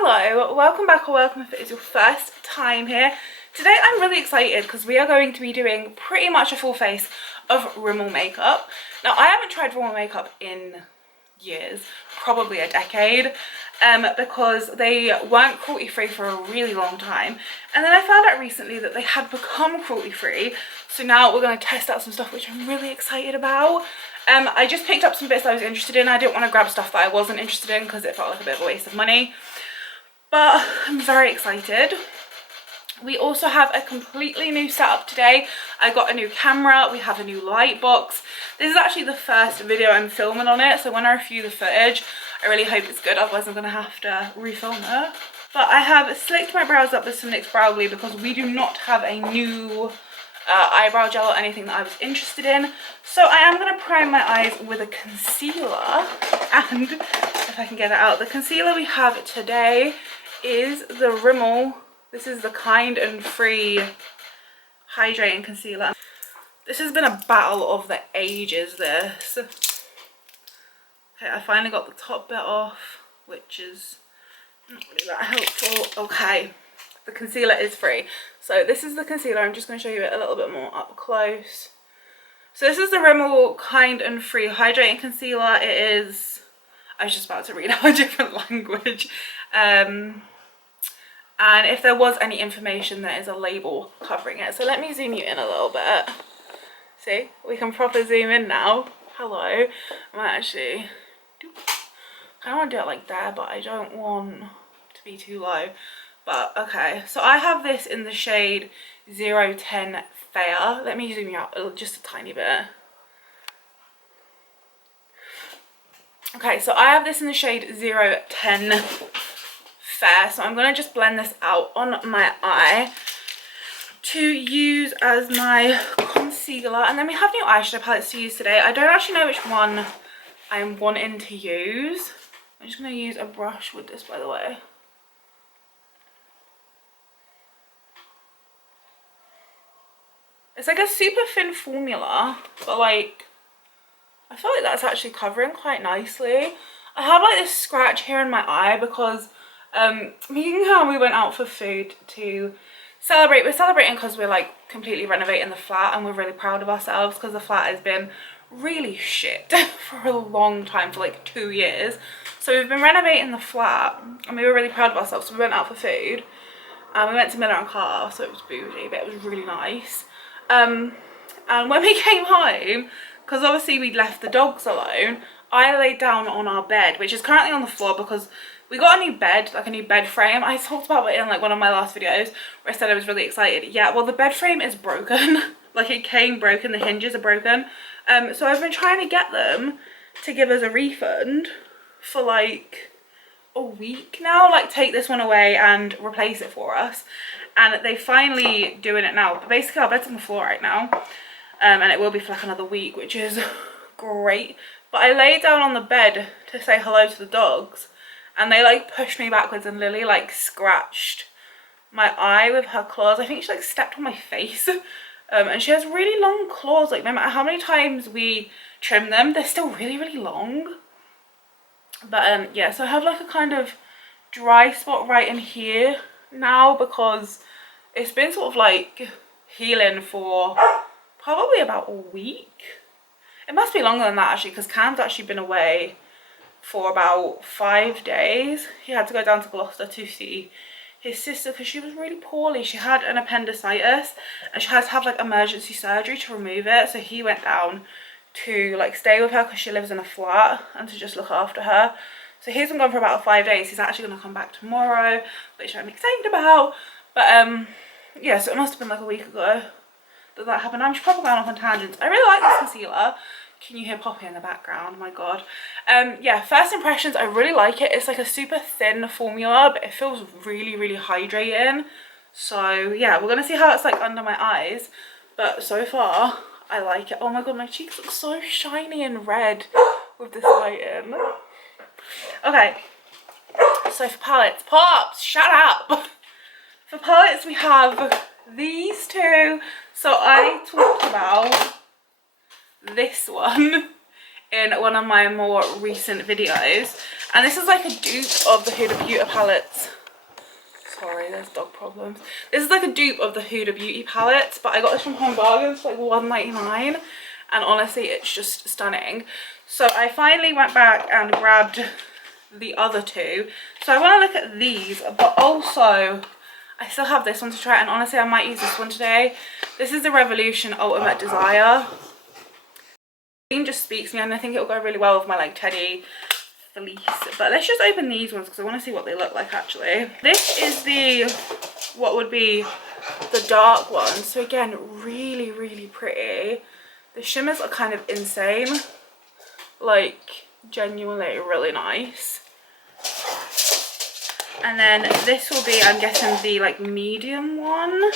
Hello, welcome back or welcome if it is your first time here. Today I'm really excited because we are going to be doing pretty much a full face of Rimmel makeup. Now I haven't tried Rimmel makeup in years, probably a decade, because they weren't cruelty free for a really long time, and then I found out recently that they had become cruelty free, so now we're going to test out some stuff which I'm really excited about. I just picked up some bits I was interested in. I didn't want to grab stuff that I wasn't interested in because it felt like a bit of a waste of money, but I'm very excited. We also have a completely new setup today. I got a new camera, we have a new light box. This is actually the first video I'm filming on it, so when I review the footage, I really hope it's good, otherwise I'm gonna have to refilm it. But I have slicked my brows up with some NYX Brow Glue because we do not have a new eyebrow gel or anything that I was interested in. So I am gonna prime my eyes with a concealer, and if I can get it out, the concealer we have today is the Rimmel. This is the Kind and Free Hydrating Concealer. This has been a battle of the ages, this. Okay, I finally got the top bit off, which is not really that helpful. Okay, the concealer is free. So this is the concealer. I'm just going to show you it a little bit more up close. So this is the Rimmel Kind and Free Hydrating Concealer. It is, I was just about to read out a different language. And if there was any information, there is a label covering it. So let me zoom you in a little bit. See, we can proper zoom in now. Hello. I might actually, I don't want to do it like there, but I don't want to be too low. But okay, so I have this in the shade 010 Fair. Let me zoom you out just a tiny bit. Okay, so I have this in the shade 010 Fair, so I'm going to just blend this out on my eye to use as my concealer. And then we have new eyeshadow palettes to use today. I don't actually know which one I'm wanting to use. I'm just going to use a brush with this, by the way. It's like a super thin formula, but like I feel like that's actually covering quite nicely. I have like this scratch here in my eye because me and Carl, we went out for food to celebrate. We're celebrating because we're like completely renovating the flat, and we're really proud of ourselves because the flat has been really shit for a long time, for like 2 years. So we've been renovating the flat and we were really proud of ourselves, so we went out for food and we went to Miller and Carr, so it was bougie but it was really nice. And when we came home, because obviously we'd left the dogs alone, I laid down on our bed, which is currently on the floor because we got a new bed, like a new bed frame. I talked about it in like one of my last videos where I said I was really excited. Yeah, well the bed frame is broken. Like it came broken, the hinges are broken. So I've been trying to get them to give us a refund for like a week now. Like take this one away and replace it for us. And they finally doing it now. But basically our bed's on the floor right now. And it will be for like another week, which is great. But I laid down on the bed to say hello to the dogs, and they like pushed me backwards, and Lily like scratched my eye with her claws. I think she like stepped on my face. And she has really long claws. Like no matter how many times we trim them, they're still really, really long. But yeah, so I have like a kind of dry spot right in here now because it's been sort of like healing for probably about a week. It must be longer than that actually, because Cam's actually been away for about 5 days. He had to go down to Gloucester to see his sister because she was really poorly. She had an appendicitis and she had to have like emergency surgery to remove it. So he went down to like stay with her because she lives in a flat, and to just look after her. So he's been gone for about 5 days. He's actually going to come back tomorrow, which I'm excited about. But yeah, so it must have been like a week ago that happened. I'm probably going off on tangents. I really like this concealer. Can you hear Poppy in the background? Oh my god. Yeah, first impressions, I really like it. It's like a super thin formula, but it feels really, really hydrating. So yeah, we're gonna see how it's like under my eyes, but so far I like it. Oh my god, my cheeks look so shiny and red with this lighting. Okay, so for palettes, Pops, shut up. For palettes we have these two. So I talked about this one in one of my more recent videos, and this is like a dupe of the Huda Beauty palettes. Sorry, there's dog problems. This is like a dupe of the Huda Beauty palettes, but I got this from Home Bargains for like $1.99, and honestly it's just stunning. So I finally went back and grabbed the other two. So I want to look at these, but also I still have this one to try, and honestly I might use this one today. This is the Revolution Ultimate Desire. Green just speaks to me, and I think it will go really well with my like teddy fleece. But let's just open these ones because I want to see what they look like actually. This is the, what would be the dark one. So again, really, really pretty. The shimmers are kind of insane. Like, genuinely really nice. And then this will be, I'm guessing, the like medium one.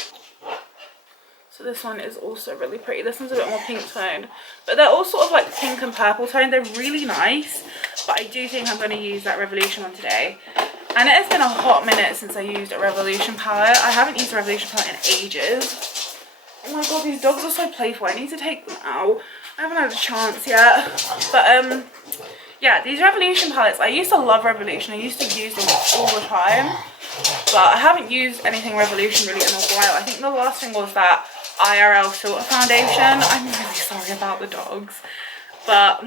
So this one is also really pretty. This one's a bit more pink toned, but they're all sort of like pink and purple toned. They're really nice, but I do think I'm going to use that Revolution one today. And it has been a hot minute since I used a Revolution palette. I haven't used a Revolution palette in ages. Oh my god, these dogs are so playful. I need to take them out. I haven't had a chance yet. But yeah, these Revolution palettes, I used to love Revolution. I used to use them all the time, but I haven't used anything Revolution really in a while. I think the last thing was that IRL filter foundation. I'm really sorry about the dogs, but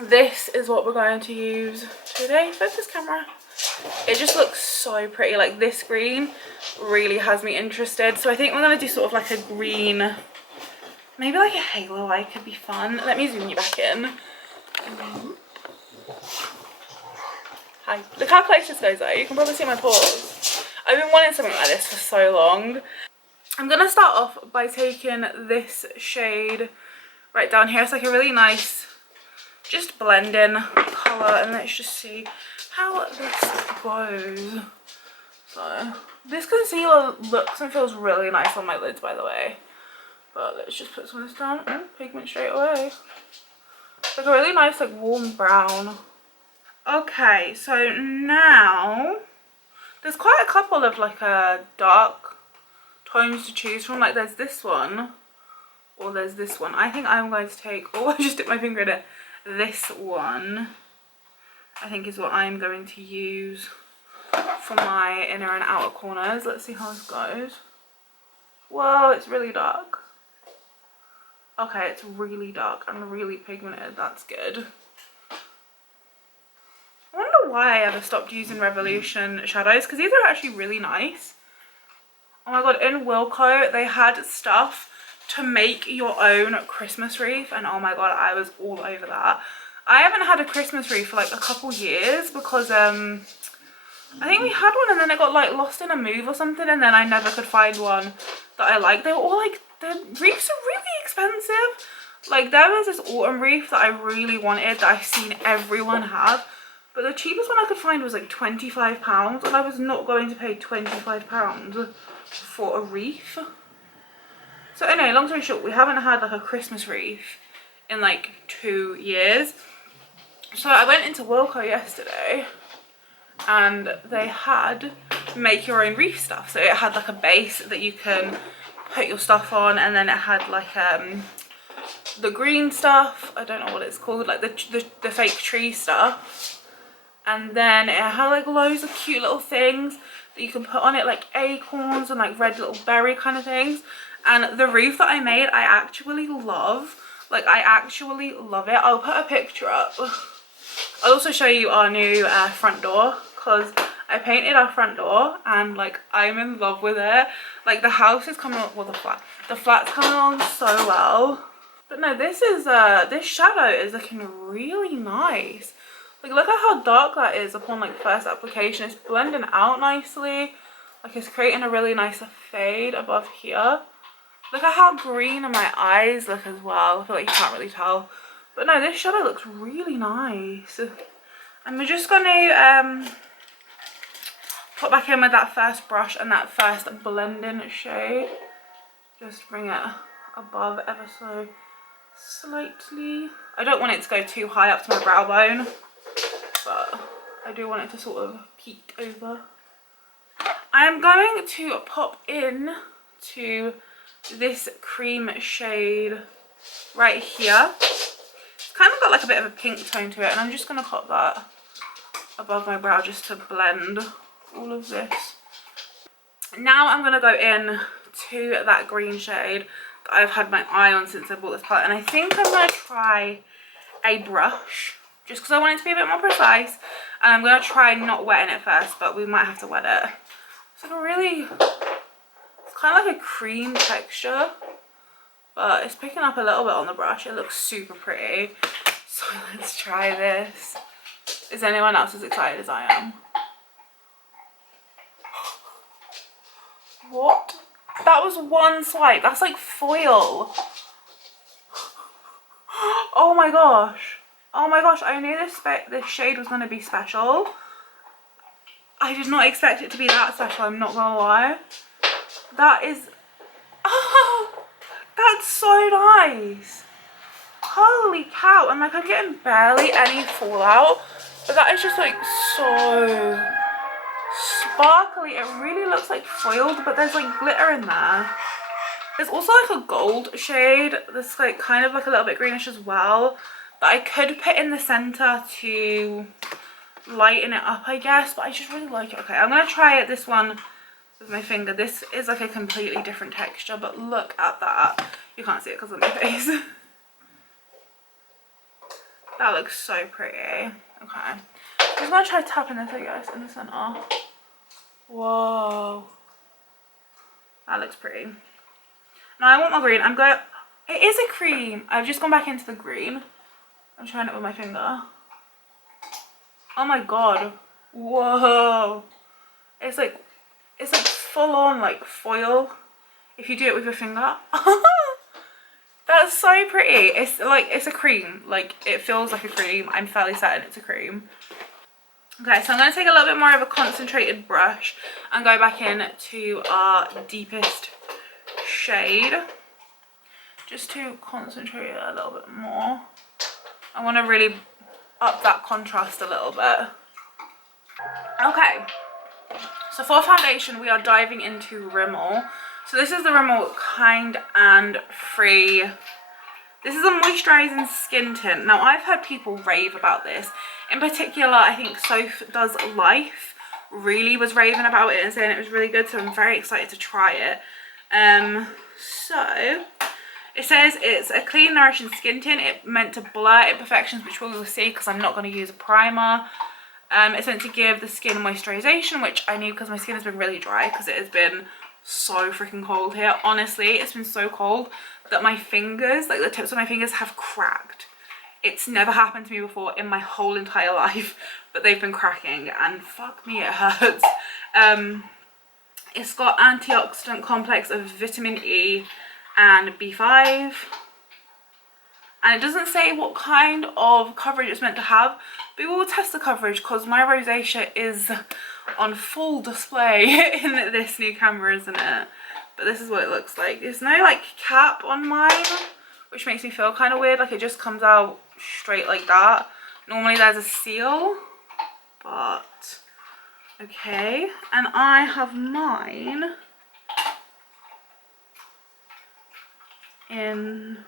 this is what we're going to use today. Focus camera. It just looks so pretty. Like, this green really has me interested, so I think we're going to do sort of like a green, maybe like a halo eye could be fun. Let me zoom you back in. Hi. Look how close this goes though. You can probably see my paws. I've been wanting something like this for so long. I'm going to start off by taking this shade right down here. It's like a really nice, just blending colour, and let's just see how this goes. So, this concealer looks and feels really nice on my lids, by the way. But let's just put some of this down. Pigment straight away. It's like a really nice, like, warm brown. Okay, so now there's quite a couple of like dark tones to choose from. Like, there's this one, or there's this one. I think I'm going to take, oh, I just dipped my finger in it. This one, I think, is what I'm going to use for my inner and outer corners. Let's see how this goes. Whoa, it's really dark. Okay, it's really dark and really pigmented. That's good. I wonder why I ever stopped using Revolution shadows, because these are actually really nice. Oh my god, in Wilko they had stuff to make your own Christmas wreath, and oh my god, I was all over that. I haven't had a Christmas wreath for like a couple years because I think we had one and then it got like lost in a move or something, and then I never could find one that I liked. They were all like, the wreaths are really expensive. Like, there was this autumn wreath that I really wanted that I've seen everyone have, but the cheapest one I could find was like £25, and I was not going to pay £25 for a wreath. So anyway, long story short, we haven't had like a Christmas wreath in like 2 years. So I went into Wilko yesterday and they had make your own wreath stuff. So it had like a base that you can put your stuff on, and then it had like the green stuff, I don't know what it's called, like the fake tree stuff, and then it had like loads of cute little things that you can put on it, like acorns and like red little berry kind of things. And the wreath that I made, I actually love. Like, I actually love it. I'll put a picture up. I'll also show you our new front door, because I painted our front door and like I'm in love with it. Like, the house is coming up, well, the flat's coming along so well. But no, this is this shadow is looking really nice. Like, look at how dark that is upon like first application. It's blending out nicely. Like, it's creating a really nice fade above here. Look at how green my eyes look as well. I feel like you can't really tell. But no, this shadow looks really nice. And we're just going to put back in with that first brush and that first blending shade. Just bring it above ever so slightly. I don't want it to go too high up to my brow bone, but I do want it to sort of peek over. I am going to pop in to this cream shade right here. It's kind of got like a bit of a pink tone to it, and I'm just going to pop that above my brow just to blend all of this. Now I'm going to go in to that green shade that I've had my eye on since I bought this palette, and I think I'm going to try a brush just because I want it to be a bit more precise, and I'm going to try not wetting it first, but we might have to wet it. It's like a really, it's kind of like a cream texture, but it's picking up a little bit on the brush. It looks super pretty, so let's try this. Is anyone else as excited as I am? What? That was one swipe. That's like foil. Oh my gosh. Oh my gosh. I knew this shade was going to be special. I did not expect it to be that special. I'm not going to lie. That is... Oh, that's so nice. Holy cow. And like I'm getting barely any fallout. But that is just like so... sparkly. It really looks like foiled, but there's like glitter in there. There's also like a gold shade that's like kind of like a little bit greenish as well that I could put in the center to lighten it up, I guess, but I just really like it. Okay, I'm gonna try it, this one with my finger. This is like a completely different texture, but look at that. You can't see it because of my face. That looks so pretty. Okay, I'm just gonna try tapping this, I guess, in the center. Whoa, that looks pretty. Now I want my green. I'm going, it is a cream. I've just gone back into the green. I'm trying it with my finger. Oh my god. Whoa. It's like full on like foil if you do it with your finger. That's so pretty. It's like, it's a cream. Like it feels like a cream. I'm fairly certain it's a cream. Okay, so I'm going to take a little bit more of a concentrated brush and go back in to our deepest shade just to concentrate it a little bit more. I want to really up that contrast a little bit. Okay, so for foundation we are diving into Rimmel. So this is the Rimmel Kind and Free. This is a moisturising skin tint. Now I've heard people rave about this. In particular, I think Soph Does Life really was raving about it and saying it was really good, so I'm very excited to try it. So it says it's a clean, nourishing skin tint. It's meant to blur imperfections, which we will see because I'm not going to use a primer. It's meant to give the skin moisturization, which I need because my skin has been really dry because it has been so freaking cold here. Honestly, it's been so cold that my fingers, like the tips of my fingers, have cracked. It's never happened to me before in my whole entire life, but they've been cracking and fuck me, it hurts. It's got antioxidant complex of vitamin E and B5. And it doesn't say what kind of coverage it's meant to have, but we will test the coverage because my rosacea is on full display in this new camera, isn't it? But this is what it looks like. There's no like cap on mine, which makes me feel kind of weird, like it just comes out straight like that. Normally there's a seal, but okay. And I have mine in,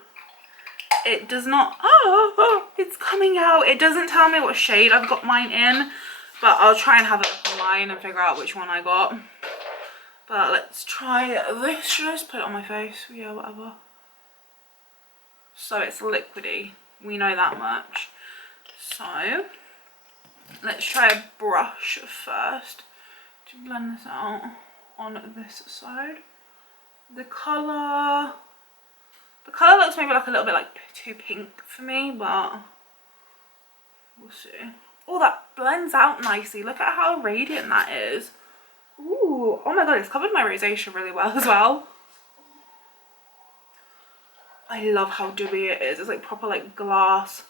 it does not, oh, it's coming out. It doesn't tell me what shade I've got mine in, but I'll try and have a look online and figure out which one I got. But let's try this. Should I just put it on my face? Yeah, whatever. So it's liquidy, we know that much. So let's try a brush first to blend this out on this side. The colour looks maybe like a little bit like too pink for me, but we'll see. Oh, that blends out nicely. Look at how radiant that is. Ooh, oh my god, it's covered my rosacea really well as well. I love how dewy it is. It's like proper like glass.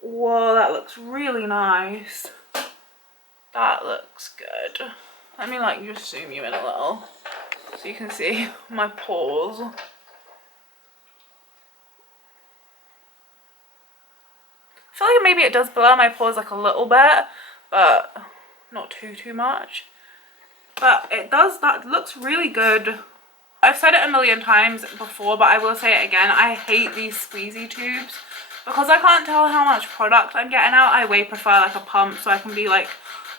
Whoa, that looks really nice. That looks good. Let me like just zoom you in a little so you can see my pores. I feel like maybe it does blur my pores like a little bit, but not too much. But it does, that looks really good. I've said it a million times before, but I will say it again. I hate these squeezy tubes because I can't tell how much product I'm getting out, I way prefer like a pump, so I can be like,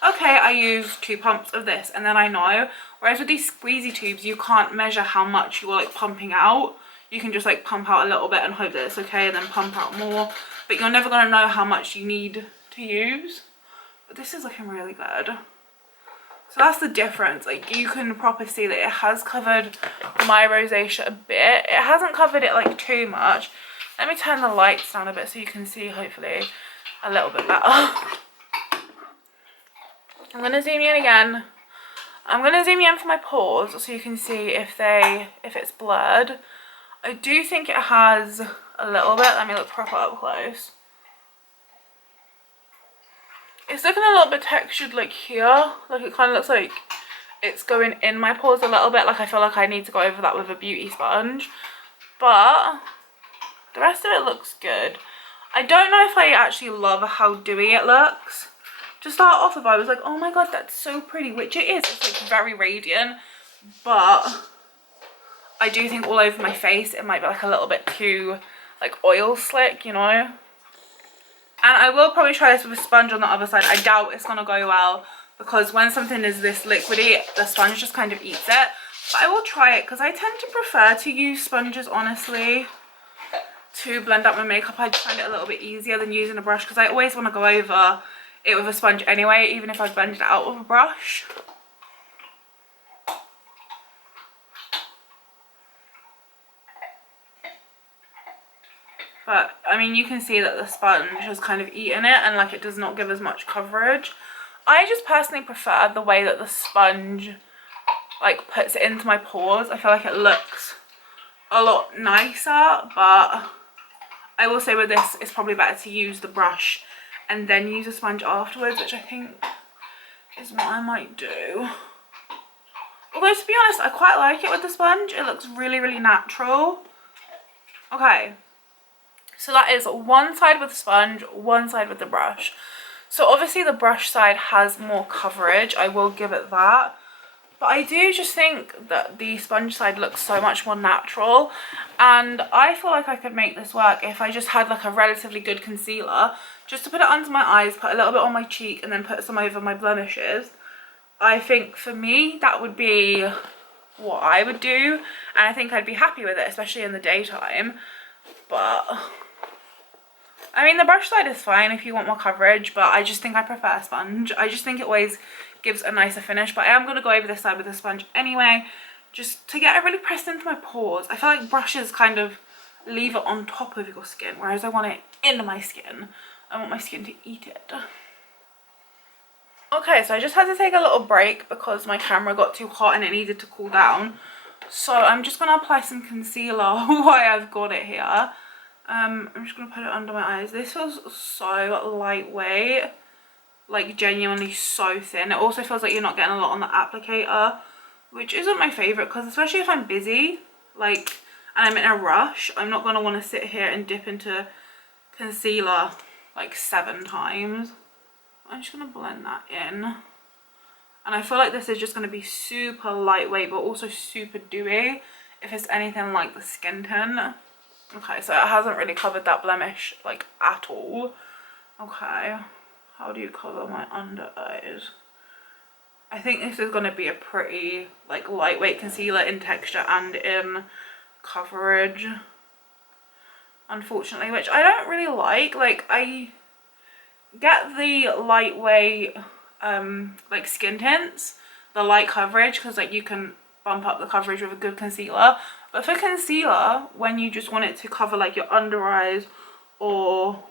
okay, I use 2 pumps of this and then I know. Whereas with these squeezy tubes, you can't measure how much you're like pumping out. You can just like pump out a little bit and hope that it's okay, and then pump out more, but you're never going to know how much you need to use. But this is looking really good. So that's the difference. Like, you can properly see that it has covered my rosacea a bit. It hasn't covered it like too much. Let me turn the lights down a bit so you can see hopefully a little bit better. I'm going to zoom you in again. I'm going to zoom you in for my pores so you can see if it's blurred. I do think it has a little bit. Let me look proper up close. It's looking a little bit textured like here. Like, it kind of looks like it's going in my pores a little bit. Like, I feel like I need to go over that with a beauty sponge. But the rest of it looks good. I don't know if I actually love how dewy it looks. To start off with, I was like, oh my god, that's so pretty, which it is. It's like very radiant. But I do think all over my face it might be like a little bit too like oil slick, you know. And I will probably try this with a sponge on the other side. I doubt it's going to go well, because when something is this liquidy, the sponge just kind of eats it. But I will try it because I tend to prefer to use sponges, honestly, to blend up my makeup. I find it a little bit easier than using a brush, because I always want to go over it with a sponge anyway, even if I blend it out with a brush. But, I mean, you can see that the sponge has kind of eaten it, and like it does not give as much coverage. I just personally prefer the way that the sponge like puts it into my pores. I feel like it looks a lot nicer, but I will say with this, it's probably better to use the brush and then use a sponge afterwards, which I think is what I might do. Although, to be honest, I quite like it with the sponge. It looks really, really natural. Okay. So that is one side with the sponge, one side with the brush. So obviously the brush side has more coverage, I will give it that. But I do just think that the sponge side looks so much more natural. And I feel like I could make this work if I just had like a relatively good concealer. Just to put it under my eyes, put a little bit on my cheek, and then put some over my blemishes. I think for me that would be what I would do. And I think I'd be happy with it, especially in the daytime. But I mean, the brush side is fine if you want more coverage, but I just think I prefer sponge. I just think it always gives a nicer finish, but I am going to go over this side with the sponge anyway, just to get it really pressed into my pores. I feel like brushes kind of leave it on top of your skin, whereas I want it in my skin. I want my skin to eat it. Okay, so I just had to take a little break because my camera got too hot and it needed to cool down. So I'm just going to apply some concealer while I've got it here. I'm just going to put it under my eyes. This feels so lightweight, like genuinely so thin. It also feels like you're not getting a lot on the applicator, which isn't my favourite, because especially if I'm busy, like, and I'm in a rush, I'm not going to want to sit here and dip into concealer like 7 times. I'm just going to blend that in. And I feel like this is just going to be super lightweight, but also super dewy, if it's anything like the skin tone. Okay, so it hasn't really covered that blemish like at all. Okay, how do you cover my under eyes? I think this is going to be a pretty like lightweight concealer in texture and in coverage, unfortunately, which I don't really like. Like, I get the lightweight like skin tints, the light coverage, because like you can bump up the coverage with a good concealer. But for concealer, when you just want it to cover like your under eyes or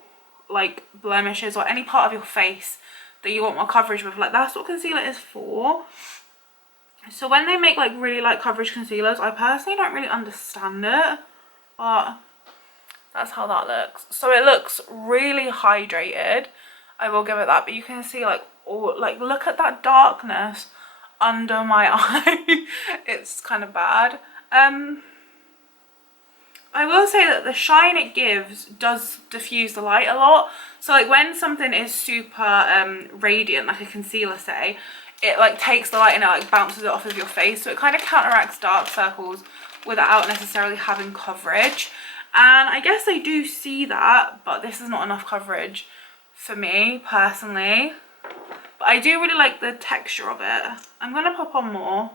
like blemishes or any part of your face that you want more coverage with, like that's what concealer is for. So when they make like really light coverage concealers, I personally don't really understand it, but that's how that looks. So it looks really hydrated, I will give it that, but you can see like, oh, like look at that darkness under my eye. It's kind of bad. I will say that the shine it gives does diffuse the light a lot. So like when something is super radiant, like a concealer say, it like takes the light and it like bounces it off of your face. So it kind of counteracts dark circles without necessarily having coverage. And I guess they do see that, but this is not enough coverage for me personally. But I do really like the texture of it. I'm going to pop on more.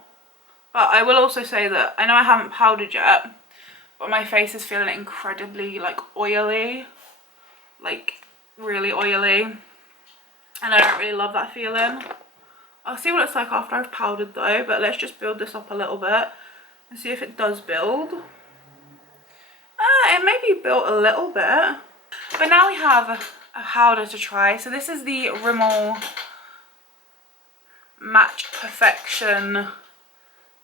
But I will also say that I know I haven't powdered yet, but my face is feeling incredibly like oily. Like really oily. And I don't really love that feeling. I'll see what it's like after I've powdered though, but let's just build this up a little bit and see if it does build. It may be built a little bit. But now we have a powder to try. So this is the Rimmel Match Perfection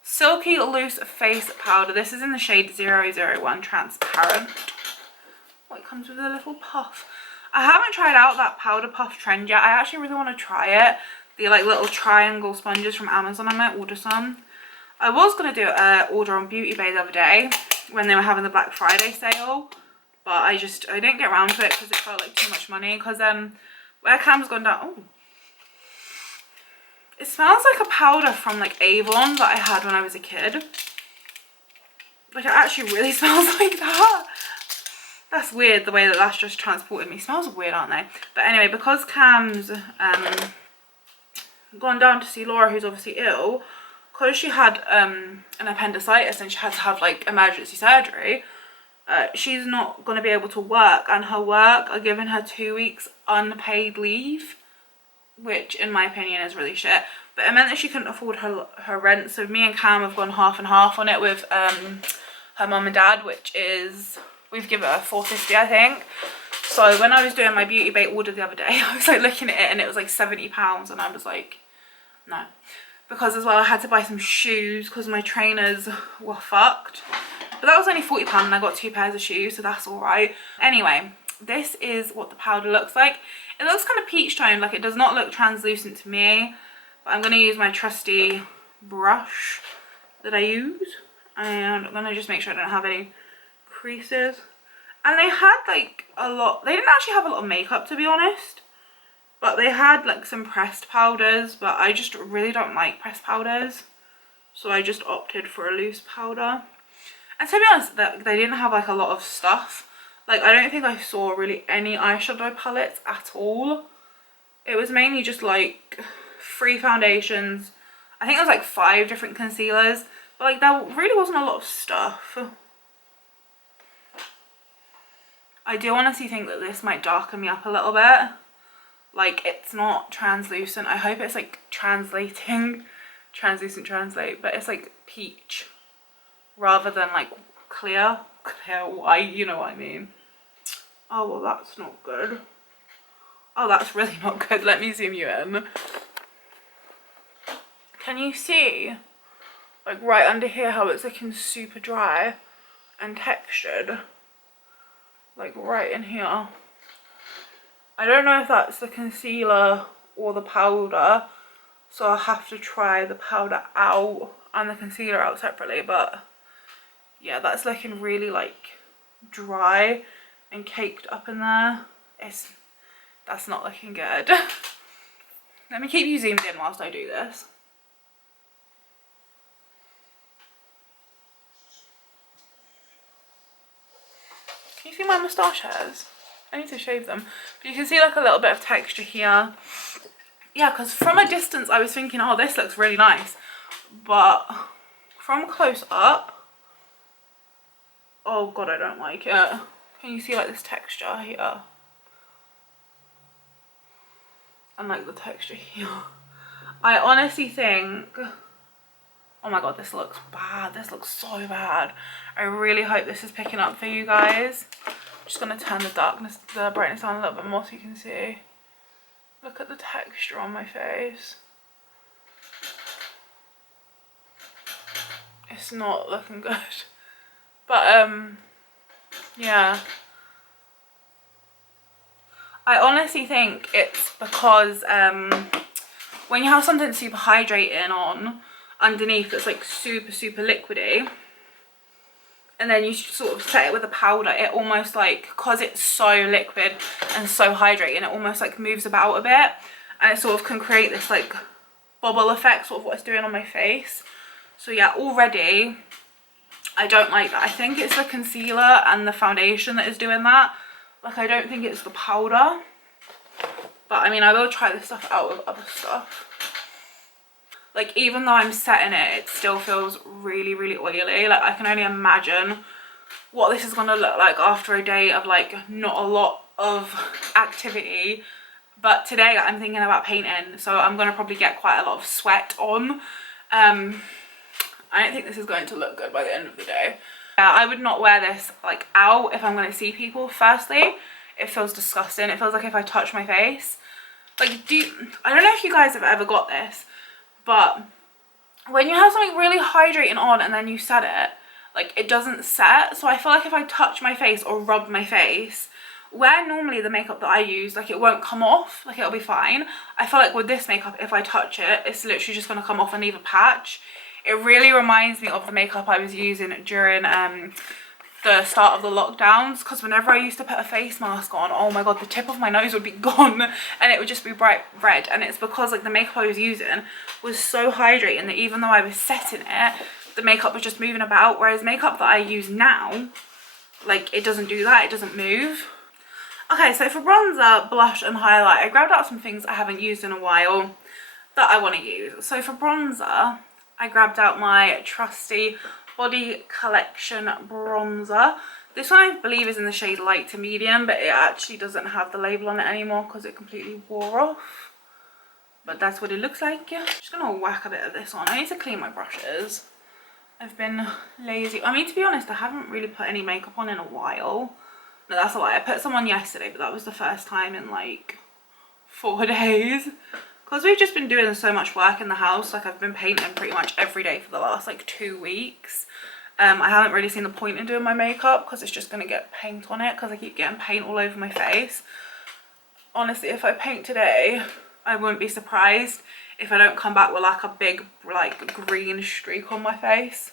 Silky Loose Face Powder. This is in the shade 001 Transparent. Oh, it comes with a little puff. I haven't tried out that powder puff trend yet. I actually really want to try it. The like little triangle sponges from Amazon. I might order some. I was going to do an order on Beauty Bay the other day when they were having the Black Friday sale. But I didn't get around to it because it felt like too much money. Because where Cam's gone down. Oh. It smells like a powder from like Avon that I had when I was a kid. Like it actually really smells like that. That's weird the way that that's just transported me. Smells weird, aren't they? But anyway, because Cam's gone down to see Laura, who's obviously ill, because she had an appendicitis and she had to have like emergency surgery, she's not going to be able to work, and her work are giving her 2 weeks unpaid leave, which in my opinion is really shit. But it meant that she couldn't afford her rent, so me and Cam have gone half and half on it with her mum and dad, which is, we've given her $4.50 I think. So when I was doing my Beauty Bay order the other day, I was like looking at it and it was like £70, and I was like, no. Because as well I had to buy some shoes because my trainers were fucked. But that was only £40 and I got 2 pairs of shoes, so that's alright. Anyway, this is what the powder looks like. It looks kind of peach toned, like it does not look translucent to me. But I'm going to use my trusty brush that I use. And I'm going to just make sure I don't have any creases. And they had like a lot, they didn't actually have a lot of makeup to be honest. But they had like some pressed powders, but I just really don't like pressed powders. So I just opted for a loose powder. And to be honest, they didn't have like a lot of stuff. Like I don't think I saw really any eyeshadow palettes at all. It was mainly just like 3 foundations. I think it was like 5 different concealers. But like there really wasn't a lot of stuff. I do honestly think that this might darken me up a little bit. Like it's not translucent. I hope it's like translating. Translucent translate. But it's like peach. Rather than like clear. Clear white, you know what I mean. Oh well, that's not good. Oh, that's really not good. Let me zoom you in. Can you see like right under here how it's looking super dry and textured? Like right in here. I don't know if that's the concealer or the powder, so I'll have to try the powder out and the concealer out separately. But yeah, that's looking really like dry and caked up in there. That's not looking good. Let me keep you zoomed in whilst I do this. Can you see my moustache hairs? I need to shave them. But you can see like a little bit of texture here. Yeah, because from a distance I was thinking, oh, this looks really nice. But from close up, oh god, I don't like it. Can you see like this texture here? And like the texture here. I honestly think, oh my god, this looks bad. This looks so bad. I really hope this is picking up for you guys. I'm just going to turn the brightness on a little bit more so you can see. Look at the texture on my face. It's not looking good. But yeah. I honestly think it's because when you have something super hydrating on underneath that's like super liquidy, and then you sort of set it with a powder, it almost like, because it's so liquid and so hydrating, it almost like moves about a bit, and it sort of can create this like bubble effect, sort of what it's doing on my face. So yeah, already I don't like that. I think it's the concealer and the foundation that is doing that. Like, I don't think it's the powder. But I mean, I will try this stuff out with other stuff. Like, even though I'm setting it, it still feels really, really oily. Like, I can only imagine what this is going to look like after a day of like not a lot of activity. But today I'm thinking about painting, so I'm going to probably get quite a lot of sweat on. I don't think this is going to look good by the end of the day. I would not wear this like out if I'm going to see people. Firstly, it feels disgusting. It feels like if I touch my face, like, I don't know if you guys have ever got this, but when you have something really hydrating on and then you set it, like, it doesn't set. So I feel like if I touch my face or rub my face, where normally the makeup that I use, like, it won't come off, like, it'll be fine. I feel like with this makeup, if I touch it, it's literally just going to come off and leave a patch. It really reminds me of the makeup I was using during the start of the lockdowns, because whenever I used to put a face mask on, oh my god, the tip of my nose would be gone and it would just be bright red. And it's because like the makeup I was using was so hydrating that even though I was setting it, the makeup was just moving about. Whereas makeup that I use now, like, it doesn't do that, it doesn't move. Okay, so for bronzer, blush and highlight, I grabbed out some things I haven't used in a while that I want to use. So for bronzer, I grabbed out my trusty Body Collection bronzer. This one I believe is in the shade light to medium, but it actually doesn't have the label on it anymore because it completely wore off. But that's what it looks like. I'm just gonna whack a bit of this on. I need to clean my brushes. I've been lazy. I mean, to be honest, I haven't really put any makeup on in a while. No, that's a lie. I put some on yesterday, but that was the first time in like 4 days. Because we've just been doing so much work in the house. Like, I've been painting pretty much every day for the last like 2 weeks. I haven't really seen the point in doing my makeup because it's just going to get paint on it because I keep getting paint all over my face. Honestly, if I paint today, I wouldn't be surprised if I don't come back with like a big like green streak on my face.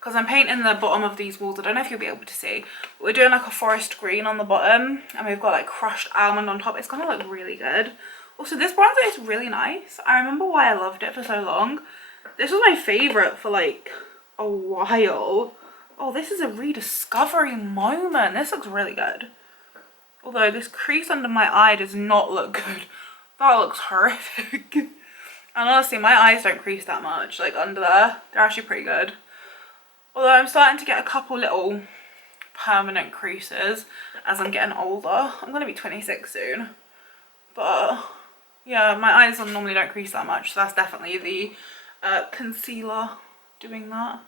Because I'm painting the bottom of these walls. I don't know if you'll be able to see. But we're doing like a forest green on the bottom. And we've got like crushed almond on top. It's going to look really good. Also, this bronzer is really nice. I remember why I loved it for so long. This was my favourite for like a while. Oh, this is a rediscovery moment. This looks really good. Although this crease under my eye does not look good. That looks horrific. And honestly, my eyes don't crease that much. Like under there, they're actually pretty good. Although I'm starting to get a couple little permanent creases as I'm getting older. I'm going to be 26 soon. But yeah, my eyes normally don't crease that much. So that's definitely the concealer doing that.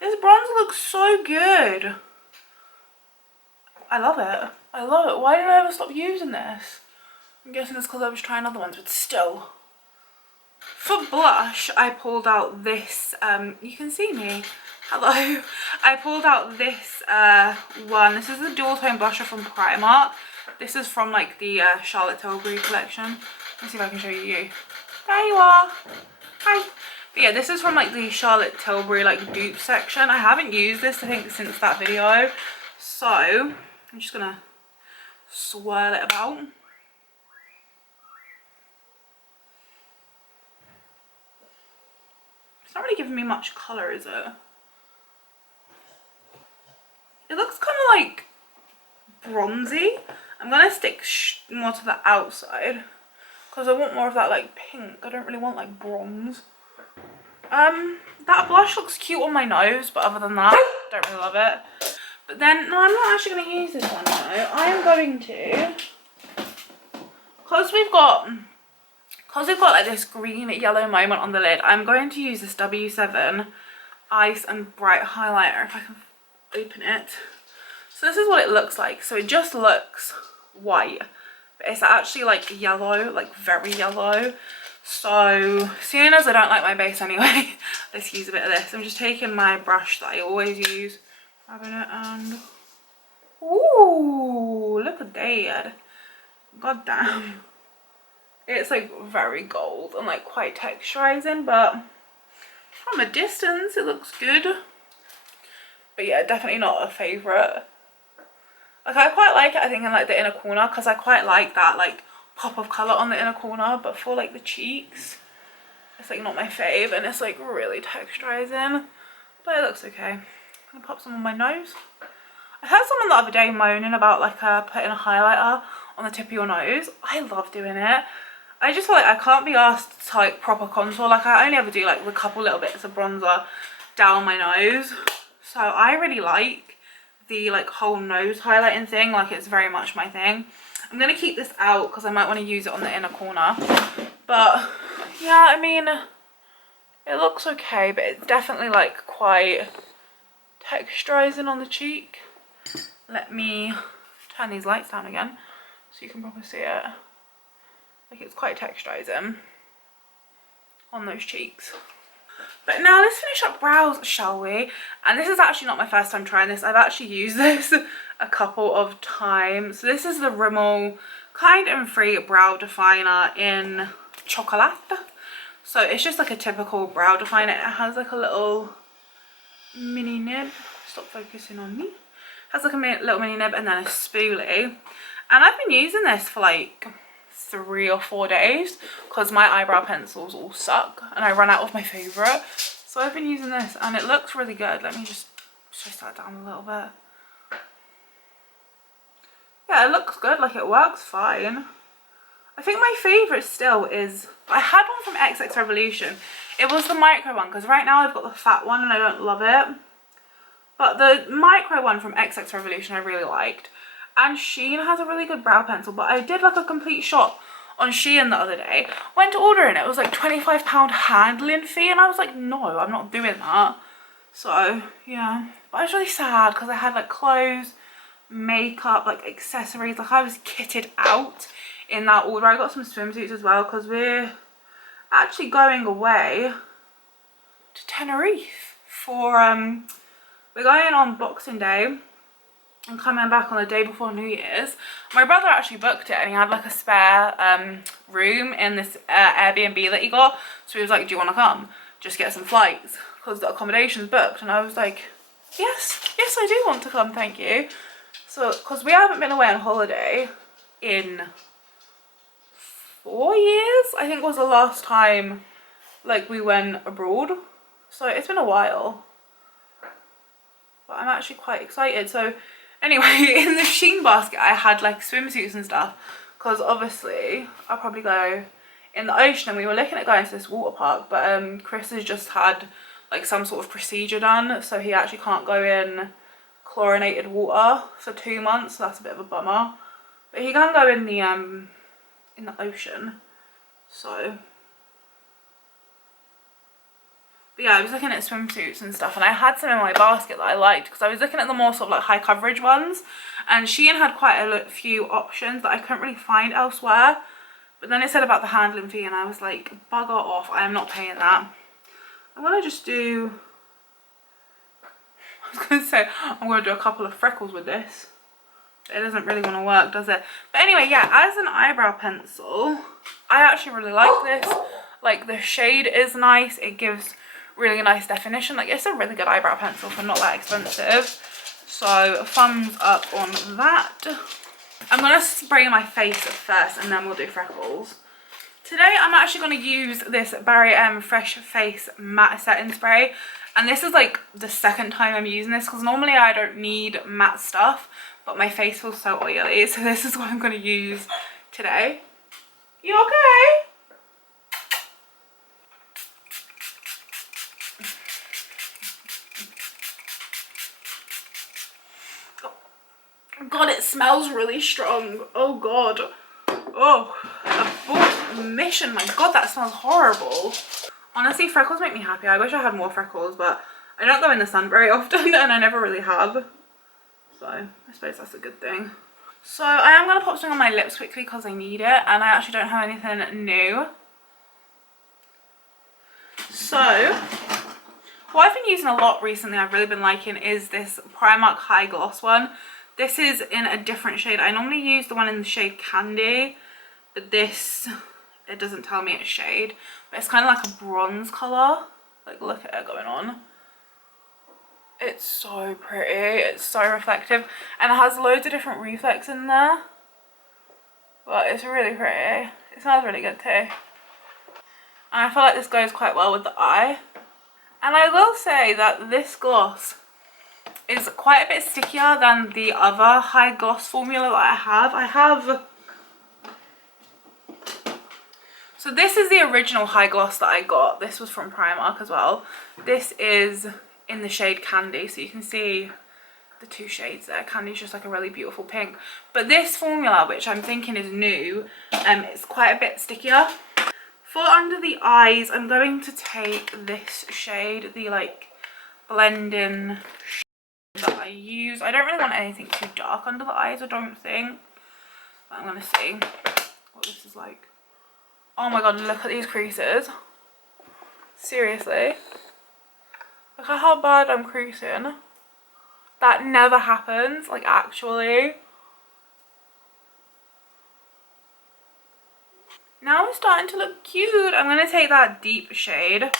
This bronzer looks so good. I love it. I love it. Why did I ever stop using this? I'm guessing it's because I was trying other ones, but still. For blush, I pulled out this, you can see me. Hello. I pulled out this one. This is a dual tone blusher from Primark. This is from like the Charlotte Tilbury collection. Let's see if I can show you. There you are. Hi. But yeah, this is from like the Charlotte Tilbury like dupe section. I haven't used this, I think, since that video. So I'm just gonna swirl it about. It's not really giving me much colour, is it? It looks kind of like bronzy. I'm gonna stick more to the outside because I want more of that like pink. I don't really want like bronze. That blush looks cute on my nose, but other than that, I don't really love it. But then, no, I'm not actually going to use this one though. I am going to, because we've got like this green yellow moment on the lid, I'm going to use this W7 Ice and Bright highlighter, if I can open it. So this is what it looks like. So it just looks white, but it's actually like yellow, like very yellow. So seeing as I don't like my base anyway, let's use a bit of this. I'm just taking my brush that I always use, grabbing it, and ooh, look at that. God damn. It's like very gold and like quite texturizing, but from a distance it looks good. But yeah, definitely not a favourite. Like, I quite like it, I think, in like the inner corner, because I quite like that like pop of colour on the inner corner, but for like the cheeks, it's like not my fave, and it's like really texturizing, but it looks okay. I'm gonna pop some on my nose. I heard someone the other day moaning about like putting a highlighter on the tip of your nose. I love doing it. I just feel like I can't be asked to like proper contour. Like I only ever do like the couple little bits of bronzer down my nose. So I really like the like whole nose highlighting thing. Like it's very much my thing. I'm gonna keep this out because I might want to use it on the inner corner. But yeah, I mean, it looks okay, but it's definitely like quite texturizing on the cheek. Let me turn these lights down again so you can probably see it. Like it's quite texturizing on those cheeks. But now let's finish up brows, shall we? And this is actually not my first time trying this. I've actually used this a couple of times. So this is the Rimmel Kind and Free Brow Definer in Chocolate. So it's just like a typical brow definer. It has like a little mini nib. Stop focusing on me. Has like a little mini nib and then a spoolie. And I've been using this for like 3 or 4 days because my eyebrow pencils all suck and I run out of my favourite. So I've been using this and it looks really good. Let me just twist that down a little bit. Yeah, it looks good. Like it works fine. I think my favourite still is, I had one from XX Revolution. It was the micro one because right now I've got the fat one and I don't love it. But the micro one from XX Revolution I really liked. And Shein has a really good brow pencil, but I did like a complete shop on Shein the other day. Went to order and it was like £25 handling fee and I was like, no, I'm not doing that. So yeah, but I was really sad because I had like clothes, makeup, like accessories, like I was kitted out in that order. I got some swimsuits as well because we're actually going away to Tenerife for we're going on Boxing Day and coming back on the day before New Year's. My brother actually booked it and he had like a spare room in this Airbnb that he got. So he was like, do you want to come? Just get some flights because the accommodation's booked. And I was like, yes, I do want to come, thank you. So, because we haven't been away on holiday in 4 years, I think was the last time like we went abroad. So it's been a while. But I'm actually quite excited. So anyway, in the Shein basket I had like swimsuits and stuff because obviously I'll probably go in the ocean and we were looking at going to this water park, but Chris has just had like some sort of procedure done, so he actually can't go in chlorinated water for 2 months, so that's a bit of a bummer. But he can go in the ocean. So but yeah, I was looking at swimsuits and stuff and I had some in my basket that I liked because I was looking at the more sort of like high coverage ones and Shein had quite a few options that I couldn't really find elsewhere. But then it said about the handling fee and I was like, bugger off, I am not paying that. I'm gonna just do, I was gonna say I'm gonna do a couple of freckles with this. It doesn't really want to work, does it? But anyway, yeah, as an eyebrow pencil I actually really like this. Like the shade is nice, it gives really nice definition. Like it's a really good eyebrow pencil for not that expensive. So thumbs up on that. I'm gonna spray my face first and then we'll do freckles. Today I'm actually going to use this Barry M Fresh Face Matte Setting Spray. And this is like the second time I'm using this because normally I don't need matte stuff, but my face feels so oily. So this is what I'm going to use today. You okay? God, it smells really strong. Oh God. Oh, abort mission. My God, that smells horrible. Honestly, freckles make me happy. I wish I had more freckles, but I don't go in the sun very often and I never really have. So I suppose that's a good thing. So I am going to pop something on my lips quickly because I need it and I actually don't have anything new. So what I've been using a lot recently, I've really been liking, is this Primark High Gloss one. This is in a different shade. I normally use the one in the shade Candy, but this, it doesn't tell me its shade. But it's kind of like a bronze colour. Like look at it going on. It's so pretty. It's so reflective. And it has loads of different reflex in there. But it's really pretty. It smells really good too. And I feel like this goes quite well with the eye. And I will say that this gloss is quite a bit stickier than the other high gloss formula that I have. So this is the original high gloss that I got. This was from Primark as well. This is in the shade Candy, so you can see the two shades there. Candy's just like a really beautiful pink. But this formula, which I'm thinking is new, it's quite a bit stickier. For under the eyes, I'm going to take this shade, the like blending shade that I use. I don't really want anything too dark under the eyes, I don't think. But I'm gonna see what this is like. Oh my god, look at these creases. Seriously. Look at how bad I'm creasing. That never happens, like actually. Now it's starting to look cute. I'm going to take that deep shade.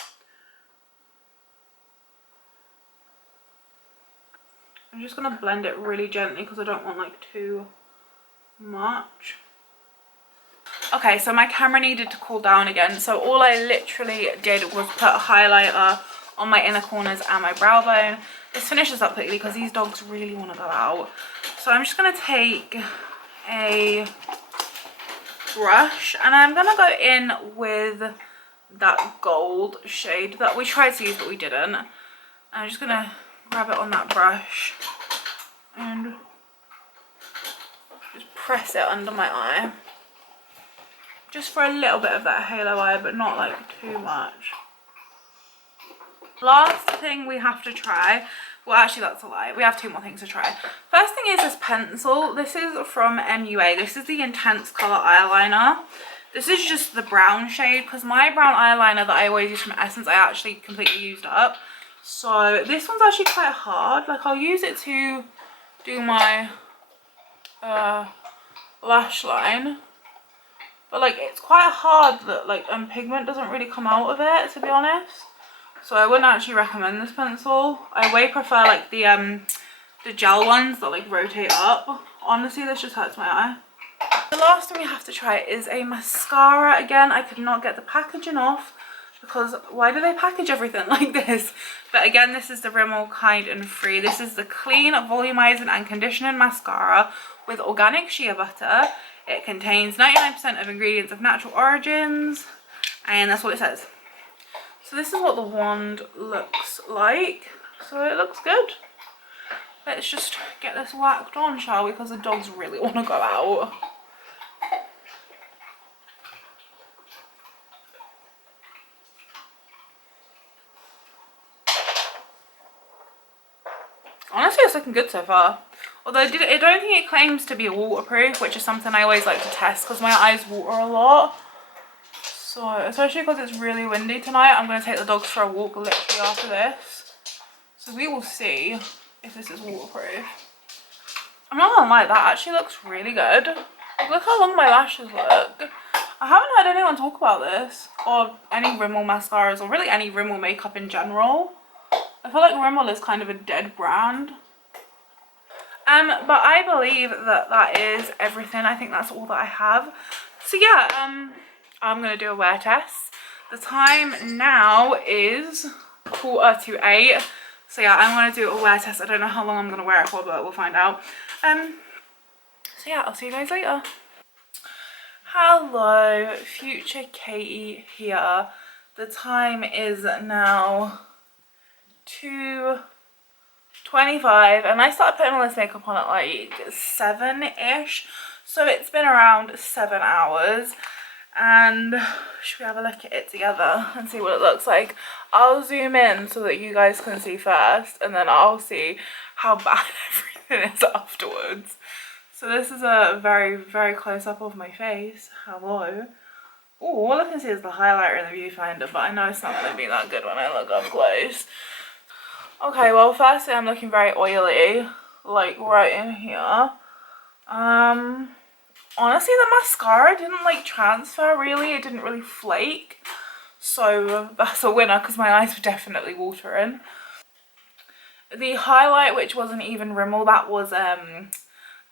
I'm just going to blend it really gently because I don't want like too much. Okay, so my camera needed to cool down again, so all I literally did was put a highlighter on my inner corners and my brow bone. Let's finish this up quickly because these dogs really want to go out. So I'm just going to take a brush and I'm going to go in with that gold shade that we tried to use but we didn't. I'm just going to grab it on that brush and just press it under my eye. Just for a little bit of that halo eye, but not like too much. Last thing we have to try, well actually that's a lie, we have two more things to try. First thing is this pencil. This is from MUA. This is the Intense Colour Eyeliner. This is just the brown shade because my brown eyeliner that I always use from Essence I actually completely used up. So this one's actually quite hard. Like I'll use it to do my lash line. But like it's quite hard that like pigment doesn't really come out of it, to be honest. So I wouldn't actually recommend this pencil. I way prefer like the gel ones that like rotate up. Honestly, this just hurts my eye. The last thing we have to try is a mascara. Again, I could not get the packaging off because why do they package everything like this? But again, this is the Rimmel Kind and Free. This is the Clean Volumizing and Conditioning Mascara with organic shea butter. It contains 99% of ingredients of natural origins, and that's what it says. So this is what the wand looks like. So it looks good. Let's just get this whacked on, shall we? Because the dogs really want to go out. Honestly, it's looking good so far. Although I don't think it claims to be waterproof, which is something I always like to test because my eyes water a lot. So, especially because it's really windy tonight, I'm going to take the dogs for a walk literally after this. So we will see if this is waterproof. I'm not going to lie, that actually looks really good. Like, look how long my lashes look. I haven't heard anyone talk about this, or any Rimmel mascaras, or really any Rimmel makeup in general. I feel like Rimmel is kind of a dead brand. But I believe that that is everything. I think that's all that I have. So yeah, I'm going to do a wear test. The time now is 7:45. So yeah, I'm going to do a wear test. I don't know how long I'm going to wear it for, but we'll find out. So yeah, I'll see you guys later. Hello, future Katie here. The time is now 2:25 and I started putting all this makeup on at like 7-ish, so it's been around 7 hours. And should we have a look at it together and see what it looks like? I'll zoom in so that you guys can see first, and then I'll see how bad everything is afterwards. So this is a very, very close up of my face. Hello. Oh, all I can see is the highlighter in the viewfinder, but I know it's not going to be that good when I look up close. Okay, well, firstly, I'm looking very oily, like right in here. Honestly, the mascara didn't like transfer really. It didn't really flake. So that's a winner because my eyes were definitely watering. The highlight, which wasn't even Rimmel, that was W7.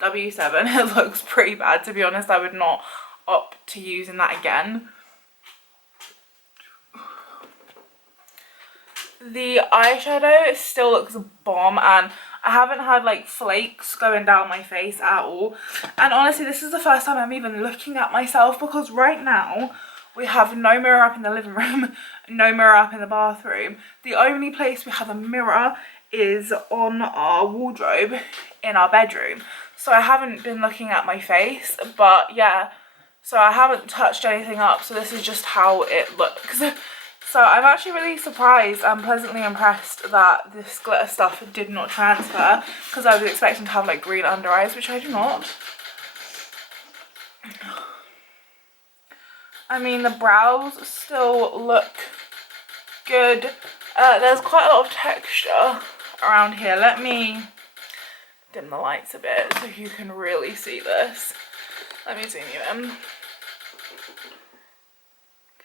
It looks pretty bad, to be honest. I would not opt to using that again. The eyeshadow still looks bomb, and I haven't had like flakes going down my face at all. And honestly, this is the first time I'm even looking at myself, because right now we have no mirror up in the living room, no mirror up in the bathroom. The only place we have a mirror is on our wardrobe in our bedroom. So I haven't been looking at my face, but yeah, so I haven't touched anything up, so this is just how it looks. So I'm actually really surprised and pleasantly impressed that this glitter stuff did not transfer, because I was expecting to have like green under eyes, which I do not. I mean, the brows still look good. There's quite a lot of texture around here. Let me dim the lights a bit so you can really see this. Let me zoom you in.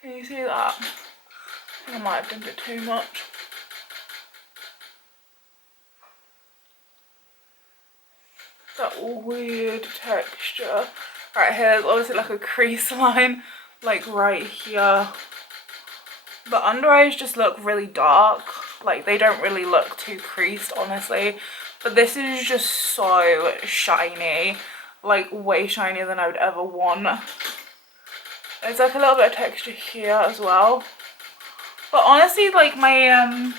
Can you see that? I think I might have dimmed it too much. That weird texture. Right here, there's obviously like a crease line, like right here. The under eyes just look really dark. Like, they don't really look too creased, honestly. But this is just so shiny. Like, way shinier than I would ever want. There's like a little bit of texture here as well. But honestly, like, my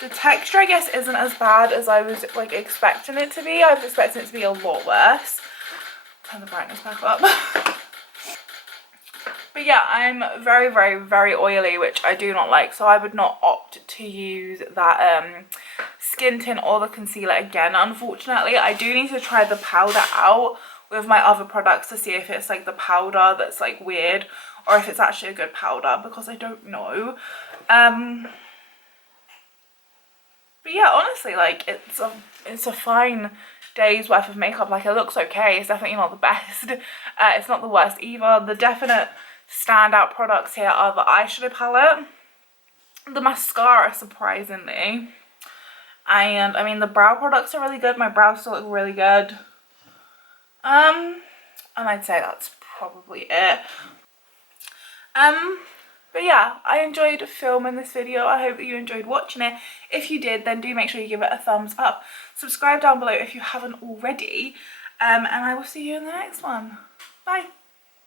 the texture, I guess, isn't as bad as I was like expecting it to be. I was expecting it to be a lot worse. Turn the brightness back up. But yeah, I'm very, very, very oily, which I do not like. So I would not opt to use that skin tint or the concealer again, unfortunately. I do need to try the powder out with my other products to see if it's like the powder that's like weird, or if it's actually a good powder, because I don't know. But yeah, honestly, like, it's a fine day's worth of makeup. Like, it looks okay. It's definitely not the best. It's not the worst either. The definite standout products here are the eyeshadow palette, the mascara, surprisingly, and I mean, the brow products are really good. My brows still look really good. And I'd say that's probably it. But yeah, I enjoyed filming this video. I hope that you enjoyed watching it. If you did, then do make sure you give it a thumbs up. Subscribe down below if you haven't already. And I will see you in the next one. Bye.